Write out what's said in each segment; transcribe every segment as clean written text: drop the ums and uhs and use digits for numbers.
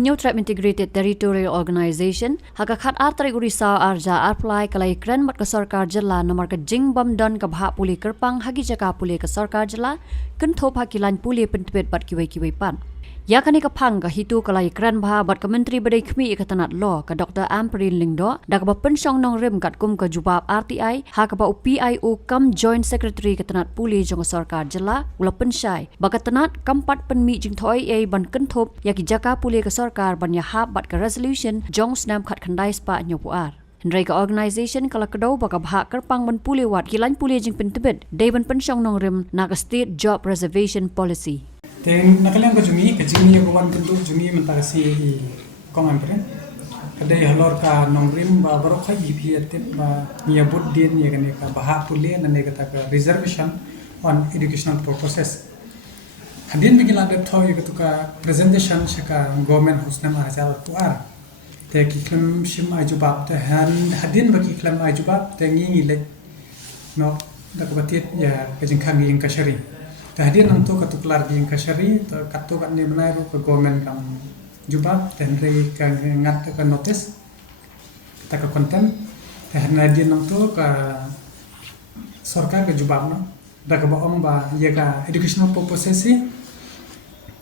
New Tribe Integrated Territorial Organization hakakat atri urisa arja apply kalai kren mat ka sarkar jilla namar ka jingbam don ka bha puli kerpang hagi jaka puli ka sarkar jilla kenthop hakilan puli pentbet bat kiwai pan. Ya kani ka phang ka hitu kalai kren bha bat ka menteri badai khmi ikatanat law ka Dr. Amprin Lingdo dak ba pensong nong rem kat kum ka jubab RTI ha ka ba PIO kam joint secretary katanat puli jong sarkar jilla ula pensyai bakatanat kampat penmi jing thoi ai ban kenthop ya ki jaka puli ka sarkar ban ya hab bat ka resolution jong snam khat khandai spa nyopuar Hendrai ka organisation kala kedau baka bha kerpang ban puli wat kilan puli jing pentebet dei ban pensong nong rem na ka state job reservation policy Teng nakalian ko jumi ka jini ko wan tentu jumi mentaka si kong ampre kadai halor ka nongrim ba baro kha ipi atet ba nia bud din ya kane ka baha pule na ne kata ka reservation on educational purposes hadin bigila de thoy ka tuka presentation shaka government husna ma hajar tuar te kiklam shim ajubab te hadin ba kiklam ajubab te ngi le no da ka batit ya ka jingkhang ing kashari Tahdian nantu katuklar di kasari, katu kat ni menai ru ke government kam jubab, dan rei ke ngat ke notice, kita ke konten, tahdian nantu ke sorka ke jubab no, dah ke baong ba ia ke educational purposes si,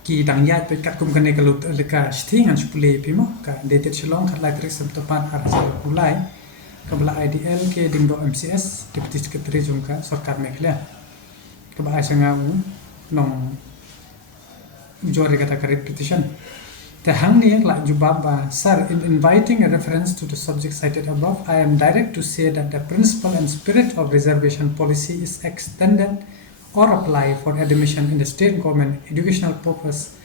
ki tangya pe kat kum kene ke lut leka sting an sepule pimo, ke dated shalong kat lai trik sebtopan arasal ulai, ke bela IDL ke dingdo MCS, deputy secretary jungka sorkar mekhle. Kebahasa ngau nong jori kata repetition. Tahang ni like jubaba sir in inviting a reference to the subject cited above, I am direct to say that the principle and spirit of reservation policy is extended or applied for admission in the state government educational purpose,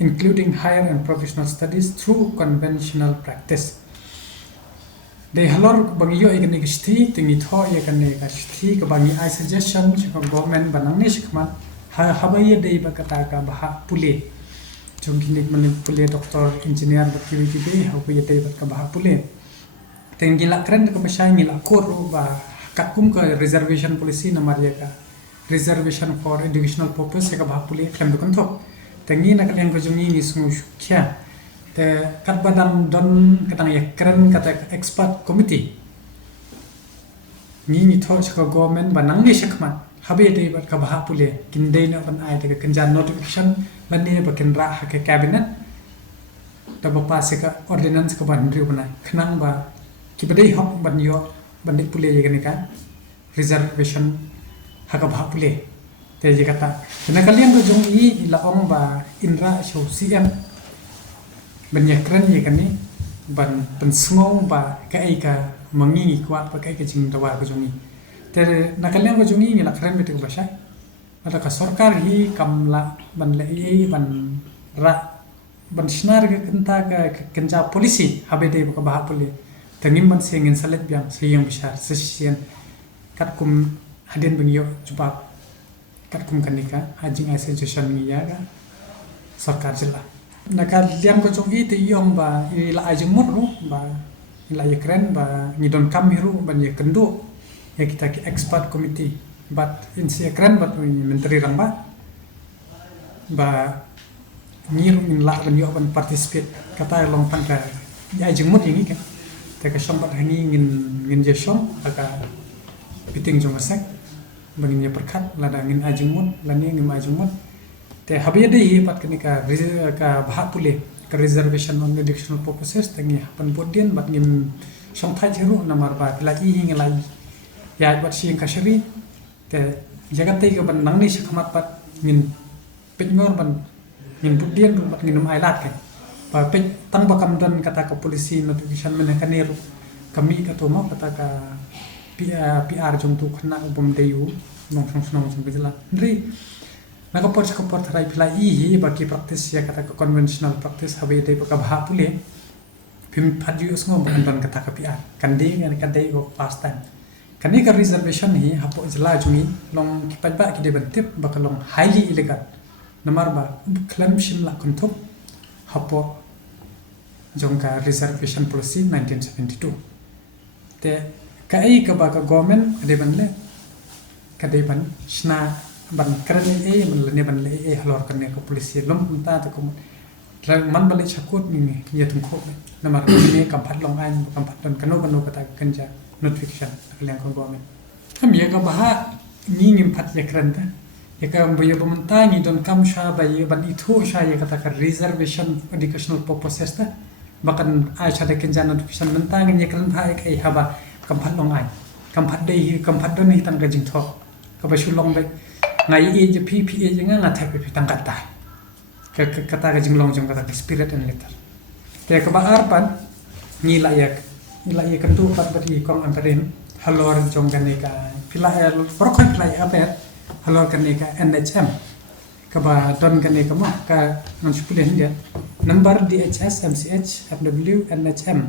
including higher and professional studies through conventional practice. They halor bangi yo ikani kishti tingi tho ikani kishti ka bangi I suggestion chika government banang ni shikman habaya dei bakata ka baha pule chungkini mani pule doktor engineer bakiri kibi habaya dei ka baha pule tengi la kren ka masai ngila koru ba kakum ka reservation policy namar ya ka reservation for educational purpose ka baha pule klem dukan tho tengi na kalian ko jungi ni sungu kya te kat badan don katang ya keren kata expert committee ni thor chaka government banang ni shakman habe de bat ka baha pule kin de na ban ai te kanjan notification ban ne ba kin ra ha ke cabinet ta ba pa se ka ordinance ka ban ri bana khnang ba ki badai hok ban yo ban de pule ye kan ka reservation ha ka baha pule te je kata na kalian do jong i la ong ba indra show cm banyak keren ya kan ni ban pensmong ba kai ka mangi kuat pa kai ka jing tawa ko jungi ter nakalian ko jungi ni la keren betul bahasa ada ka sarkar hi kamla ban lai ban ra ban sinar ka kenta ka kenja polisi habe de ka bah poli tangim ban sengin salet biang seyang besar sesian kat kum hadin bengyo coba kat kum kanika ajing association ni ya ka sarkar jilla nakal liam ko jong ite yong ba ila ajeng mut ru ba ila ye keren ba ni don kam hiru ban ye kendo ya kita ki expert committee but in se keren bat menteri rang ba ni min la ban yo ban participate kata long tang ka ya ajeng mut ini kan te ka sombat hangi ngin je som aka piting jong asek bangin ye perkat lada ngin ajeng mut lani ngin ajeng mut te habia de hi pat kani ka baha pule ka reservation on educational purposes tangi pan bodien bat ngim samthai jeru namar ba lagi hing lai ya bat sing kasari te jagat te ka ban nang ni sakmat pat ngin penyor ban ngin bodien bat nginum ailat kan ba pe tang bakam dan kata ka polisi notification men kaniru kami ka to ma kata ka PR jong tu khna ubum deyu nong song song bijala ndri nakapor tharai philai hi baki practice ya kata conventional practice habe dei ka bha pule phim phaju usngo ban kata ka PR kande ngan kande go past time kani ka reservation hi hapo jala jungi long kipat ba ki de bantip bakalong highly illegal namar ba klam shimla kuntuk hapo jongka reservation policy 1972 te kai ka ba ka government de ban le ka de ban shna ban keren ban le ban le halor kan ne ko polisi lom ta ta ko man balik cakut ni ya tungkok nama ini kampat long an kampat dan kano kata kerja notification kalian kau government kami ya kabah ni ngimpat ya kerenta ya kam boya pementah ni don kam sha bayi ban itu sha ya kata reservation educational purposes ta bahkan ai ada kerja notification mentang ya kerenta ai haba kampat long an kampat dei kampat don ni tang gajing thok kabasu long dei ngai e je PPA je nga thai pi tang kata kata ka jinglong jong kata spirit and letter te ka baar pan ni la yak kentu pat bati kong antarin halor jong kan ka pila for khoi pila apet halor kan ka NHM ka ba don kan ka ma ka ngan supulen dia number DHS MCH FW NHM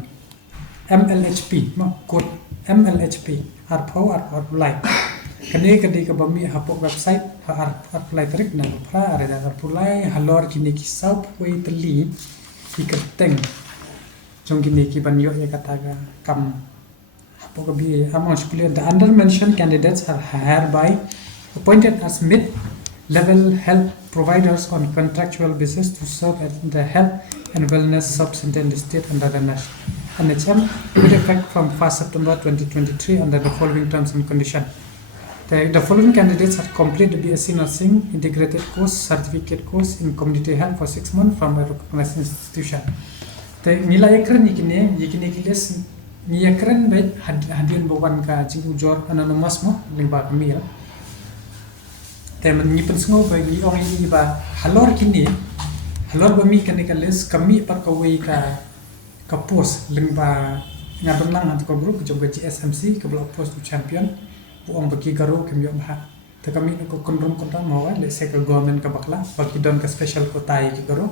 MLHP ma code MLHP arpo like kani kadi ka bami hapok website apply tarik na pra are da apply halor kini ki south way teli ikateng jong kini ki banyo ya kataga kam hapok bi among clear the under mentioned candidates are hereby appointed as mid level health providers on contractual basis to serve as the health and wellness subcenter state under the NHM with effect from 1st September 2023 under the following terms and conditions. The following candidates have completed the BSc Nursing Integrated Course Certificate Course in Community Health for 6 months from a recognized institution. Nilai ekran yikini kiles ni ekran baik hadian bawan ka jing ujor anonymous mo limba kamil. Men ni pensengo bagi orang ini ba halor kini halor bami kan kiles kami par kawai ka post limba ngadon lang hantu ka group jong GSMC ke blog post champion uang bagi garo kami bah te kami ko kondom kota mawa le se ka government ka bakla bagi don ka special kota ai ki garo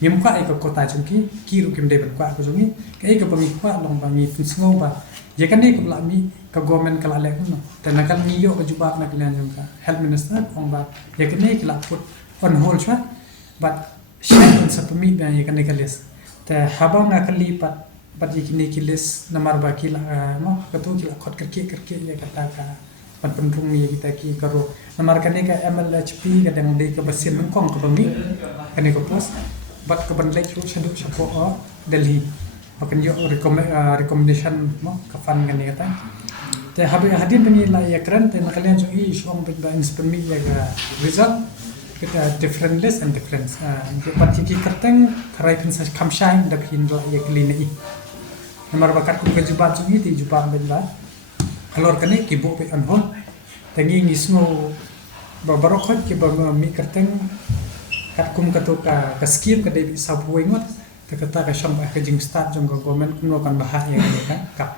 nyim ka ai ka kota jungki kiru kim de ban ka jungi kai ka bami kwa long bami pinsingo ba ye kan ni ka bla mi ka government ka lale no te nakal ni yo ka jubak na kalian jung ka health minister ong ba ye kan ni ka put on hold shwa but shine on sapmi ba ye kan ni ka les te habang na kali pat ye kini kilis namar ba kila mo ka tu kila khot kerke ye kata ka pentung ni kita ki karo namar kan ka MLHP kadang de ka basin mengkong ka bami kan ka post bat ka ban like shadu shapo Delhi akan yo recommendation mo ka fan kan kata te hadin bani la ya kran te nakalian so i shong ba inspirmi ya ga result kita different list and difference pat ki kerteng karai kan sa kamshai da pin la ya klini namar bakat ku kejubat sungi ti jubat benda kalor kani ki bo pe anhon tangi ngisno babarokot ki ba mi kerteng kat kum kato ka skip ka debi sabuingot ta kata ka shamba ka jing start jong government kuno kan bahaya ka